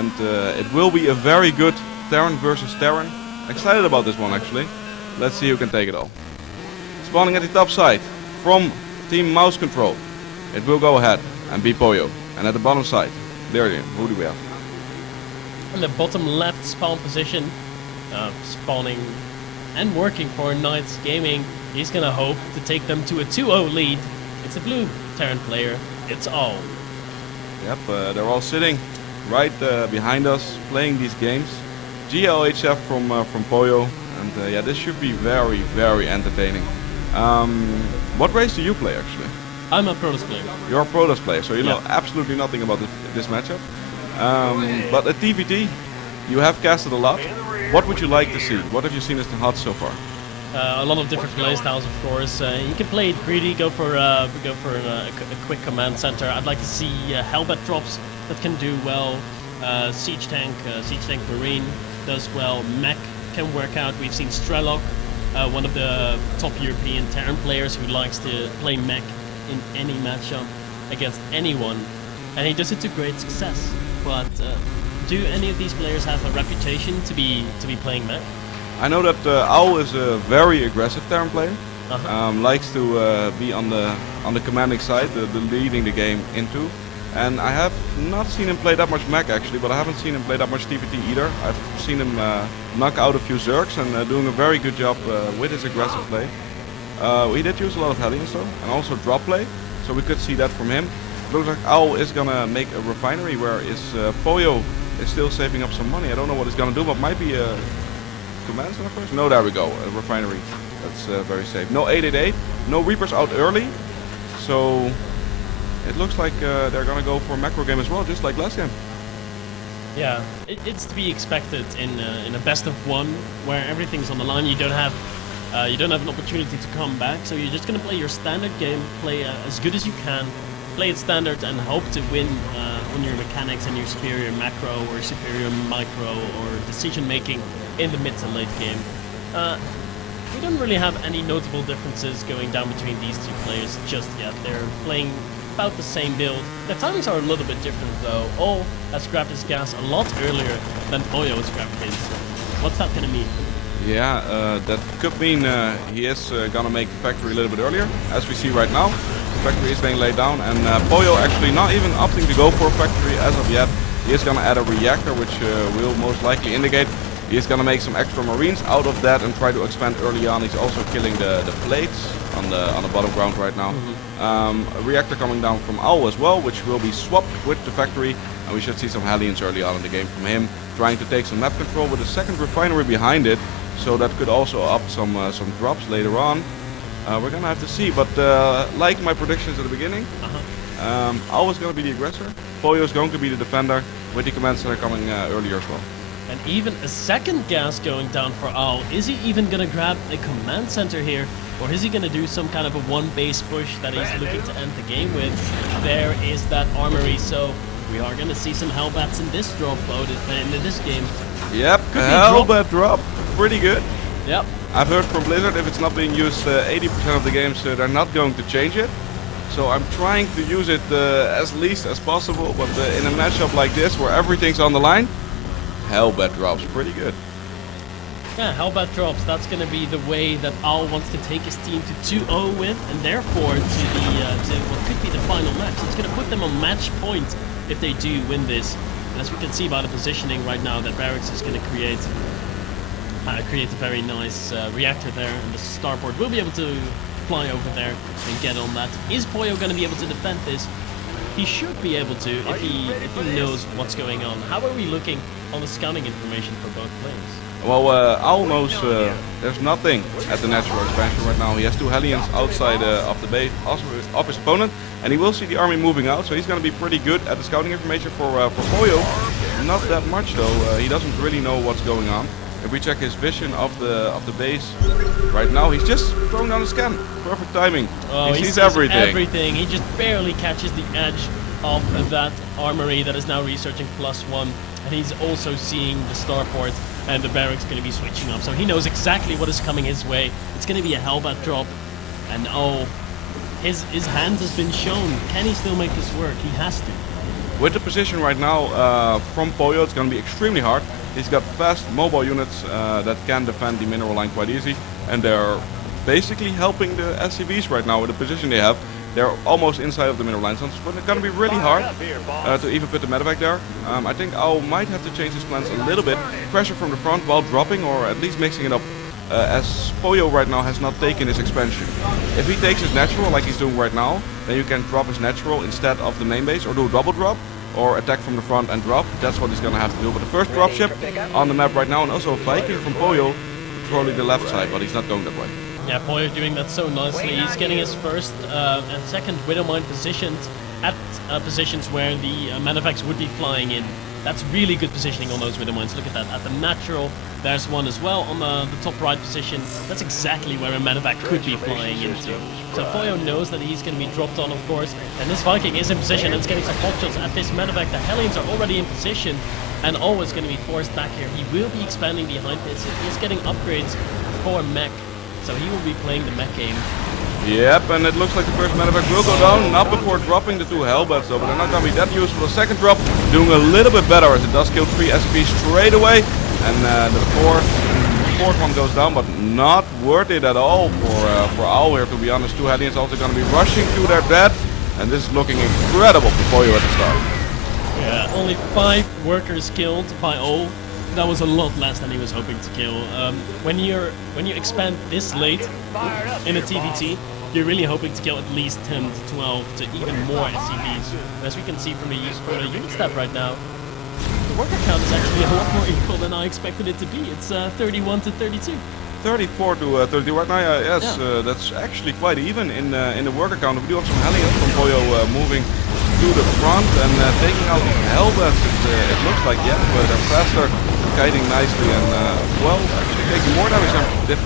and it will be a very good Terran versus Terran. Excited about this one actually. Let's see who can take it all. Spawning at the top side from Team Mouse Control. It will go ahead and be Poyo. And at the bottom side, Lyrian, who do we have? In the bottom left spawn position, spawning and working for KnightS Gaming. He's gonna hope to take them to a 2-0 lead. It's a blue Terran player. It's all. Yep, they're all sitting right behind us, playing these games. GLHF from Poyo, and yeah, this should be very, very entertaining. What race do you play actually? I'm a Protoss player. You're a Protoss player, so you know absolutely nothing about this matchup. But at TVT, you have casted a lot. What would you like to see? What have you seen as the HUD so far? A lot of different playstyles, of course. You can play it greedy, go for a quick command center. I'd like to see Hellbat drops that can do well. Siege tank Marine does well. Mech can work out. We've seen Strelok, one of the top European Terran players who likes to play mech in any matchup against anyone, and he does it to great success. But do any of these players have a reputation to be playing mech? I know that Owl is a very aggressive Terran player. Likes to be on the commanding side, the leading the game into. And I have not seen him play that much mech actually, but I haven't seen him play that much TPT either. I've seen him knock out a few Zergs and doing a very good job with his aggressive play. He did use a lot of Hellions though, and also drop play, so we could see that from him. Looks like Owl is gonna make a refinery, whereas Poyo is still saving up some money. I don't know what he's gonna do, but might be a command center first? No, there we go, a refinery. That's very safe. No 888, no Reapers out early, so it looks like they're gonna go for a macro game as well, just like last game. Yeah, it's to be expected in a best of one where everything's on the line. You don't have an opportunity to come back, so you're just gonna play your standard game, play as good as you can, play it standard, and hope to win on your mechanics and your superior macro or superior micro or decision making in the mid to late game. We don't really have any notable differences going down between these two players just yet. They're playing about the same build. Their timings are a little bit different though. All has grabbed his gas a lot earlier than Poyo has grabbed his. What's that gonna mean? Yeah, that could mean he is gonna make the factory a little bit earlier, as we see right now. The factory is being laid down, and Poyo actually not even opting to go for a factory as of yet. He is gonna add a reactor, which will most likely indicate he is gonna make some extra Marines out of that and try to expand early on. He's also killing the plates on the bottom ground right now. A reactor coming down from Owl as well, which will be swapped with the factory, and we should see some Hellions early on in the game from him, trying to take some map control with a second refinery behind it. So that could also up some drops later on. We're gonna have to see, but like my predictions at the beginning, Owl is gonna be the aggressor. Poyo is going to be the defender, with the command center coming earlier as well. And even a second gas going down for Owl. Is he even gonna grab a command center here, or is he gonna do some kind of a one base push that he's looking to end the game with? There is that armory, so we are gonna see some Hellbats in this drop loaded in this game. Yep, Hellbat drop. Pretty good. Yep. I've heard from Blizzard if it's not being used 80% of the games, they're not going to change it. So I'm trying to use it as least as possible, but in a matchup like this where everything's on the line, Hellbat drops pretty good. Yeah, Hellbat drops. That's going to be the way that Owl wants to take his team to 2-0 with, and therefore to what could be the final match. It's going to put them on match point if they do win this. And as we can see by the positioning right now, that Barracks is going to create a very nice reactor there, and the starport will be able to fly over there and get on that. Is Poyo going to be able to defend this? He should be able to if he knows what's going on. How are we looking on the scouting information for both players? Well, Owl knows there's nothing at the natural expansion right now. He has two Hellions outside of the base of his opponent, and he will see the army moving out, so he's going to be pretty good at the scouting information for Poyo. Not that much though. He doesn't really know what's going on. If we check his vision of the base right now, he's just throwing down a scan. Perfect timing. Oh, he sees everything. He just barely catches the edge of that armory that is now researching +1, and he's also seeing the starport, and the barracks going to be switching up. So he knows exactly what is coming his way. It's going to be a Hellbat drop, and oh, his hand has been shown. Can he still make this work? He has to. With the position right now from Poyo, it's going to be extremely hard. He's got fast mobile units that can defend the mineral line quite easy, and they're basically helping the SCVs right now with the position they have. They're almost inside of the mineral line, so it's going to be really hard to even put the medevac there. I think Owl might have to change his plans a little bit. Pressure from the front while dropping, or at least mixing it up, as Poyo right now has not taken his expansion. If he takes his natural like he's doing right now, then you can drop his natural instead of the main base, or do a double drop, or attack from the front and drop. That's what he's going to have to do. But the first dropship on the map right now, and also a Viking from Poyo controlling the left side, but he's not going that way. Yeah, Poyo doing that so nicely. He's getting his first and second Widowmine positioned at positions where the medevacs would be flying in. That's really good positioning on those Widowmines. Look at that. At the natural, there's one as well on the top right position. That's exactly where a medevac could be flying into. So Poyo knows that he's going to be dropped on, of course. And this Viking is in position and is getting some pot shots at this medevac. The Hellions are already in position and always going to be forced back here. He will be expanding behind this. He's getting upgrades for mech. So he will be playing the mech game. Yep, and it looks like the first medevac will go down, not before dropping the two Hellbats though, but they're not going to be that useful. The second drop doing a little bit better as it does kill 3 SCPs straight away, and the fourth one goes down, but not worth it at all for Owl here, to be honest. 2 Hellions also going to be rushing to their death, and this is looking incredible for Poyo at the start. Yeah, only 5 workers killed by Owl. That was a lot less than he was hoping to kill. When you expand this late in a TVT, you're really hoping to kill at least 10 to 12 to even more SCVs. And as we can see from the unit stat right now, the worker count is actually a lot more equal than I expected it to be. It's 31 to 32. 34 to 32 right now, yes, yeah. That's actually quite even in the worker count. We do have some Hellions from Poyo moving to the front and taking out the Hellbats. It looks like, yeah, but they're faster, kiting nicely, and well, actually taking more damage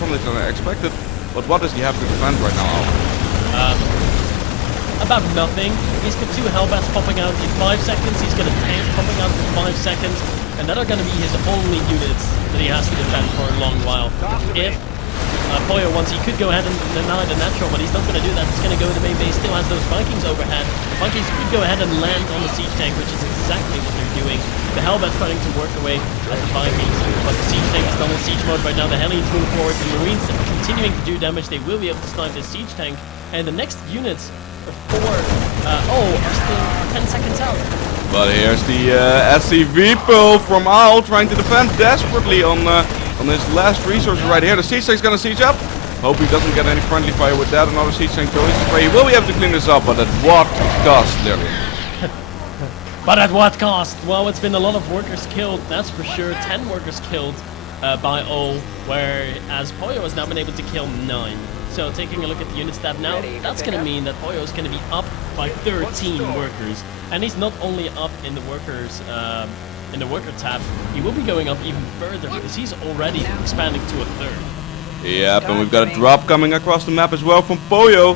from this than I expected. But what does he have to defend right now? About nothing. He's got 2 Hellbats popping out in 5 seconds. He's got a tank popping out in 5 seconds. And that are going to be his only units that he has to defend for a long while. If Poyo wants, he could go ahead and deny the natural, but he's not going to do that. He's going to go to the main base, still has those Vikings overhead. The Vikings could go ahead and land on the siege tank, which is exactly what they're doing. The Hellbat's starting to work away at the Vikings, but the siege tank is still in siege mode right now. The Hellions move forward, the Marines are continuing to do damage. They will be able to snipe this siege tank, and the next units for are still 10 seconds out. But here's the SCV pull from Owl, trying to defend desperately on his last resources right here. The siege tank's gonna siege up. Hope he doesn't get any friendly fire with that. Another siege tank choice. He will be able to clean this up, but at what cost, clearly? But at what cost? Well, it's been a lot of workers killed, that's for sure. 10 workers killed by Owl, whereas Poyo has now been able to kill 9. So taking a look at the unit stat now, that's going to mean that Poyo is going to be up by 13 workers. And he's not only up in the workers, in the worker tab, he will be going up even further because he's already expanding to a 3rd. Yep, and we've got a drop coming across the map as well from Poyo,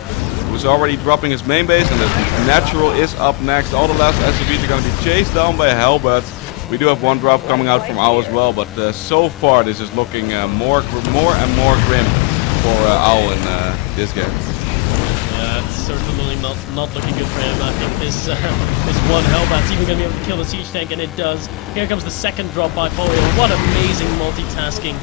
who's already dropping his main base, and the natural is up next. All the last SCVs are going to be chased down by Hellbats. We do have 1 drop coming out from Owl as well, but so far this is looking more and more grim for Owl in this game. Yeah, it's certainly not looking good for him. I think this 1 Hellbat's even going to be able to kill the siege tank, and it does. Here comes the second drop by Poyo. What amazing multitasking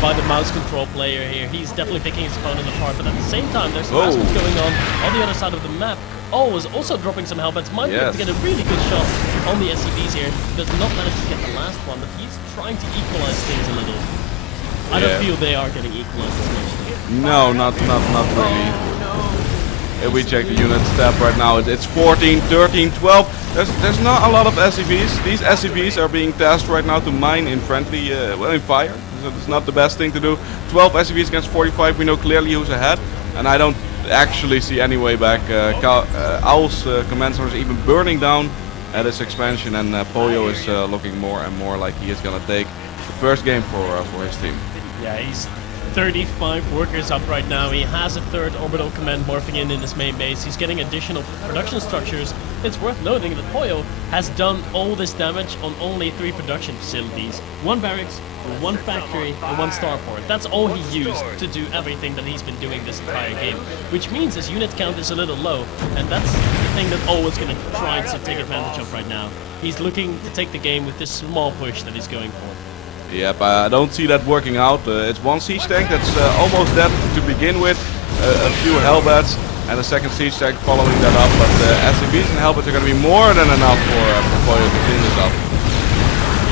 by the mouse control player here. He's definitely picking his opponent apart, but at the same time, there's some baskets going on the other side of the map. Oh, is also dropping some Hellbats. Might be able to get a really good shot on the SCVs here. Does not manage to get the last one, but he's trying to equalize things a little. I don't feel they are getting equalized as much. No, not really. If we check the unit stat right now, it's 14, 13, 12. There's not a lot of SCVs. These SCVs are being tasked right now to mine in friendly, in fire. So it's not the best thing to do. 12 SCVs against 45. We know clearly who's ahead, and I don't actually see any way back. Owl's command center is even burning down at his expansion, and Poyo is looking more and more like he is gonna take the first game for his team. Yeah, 35 workers up right now. He has a third orbital command morphing in his main base. He's getting additional production structures. It's worth noting that Poyo has done all this damage on only 3 production facilities. 1 barracks, 1 factory, and 1 starport. That's all he used to do everything that he's been doing this entire game. Which means his unit count is a little low, and that's the thing that O is going to try to take advantage of right now. He's looking to take the game with this small push that he's going for. Yep, I don't see that working out. It's 1 siege tank that's almost dead to begin with, a few Hellbats, and a second siege tank following that up. But SCVs and Hellbats are going to be more than enough for Poyo to clean this up.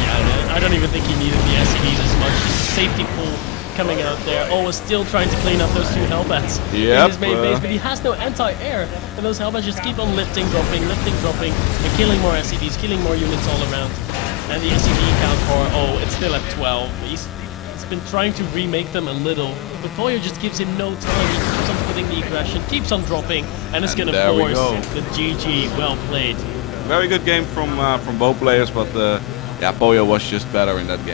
Yeah, I don't even think he needed the SCVs as much. Just a safety pool coming out there. Oh, is still trying to clean up those 2 Hellbats in his main base, but he has no anti-air, and those Hellbats just keep on lifting, dropping, and killing more SCVs, killing more units all around. And the SCV count for it's still at 12. He's been trying to remake them a little, but Poyo just gives him no time. He keeps on putting the aggression, keeps on dropping, and it's gonna force the GG. Well played. Very good game from both players, but yeah, Poyo was just better in that game.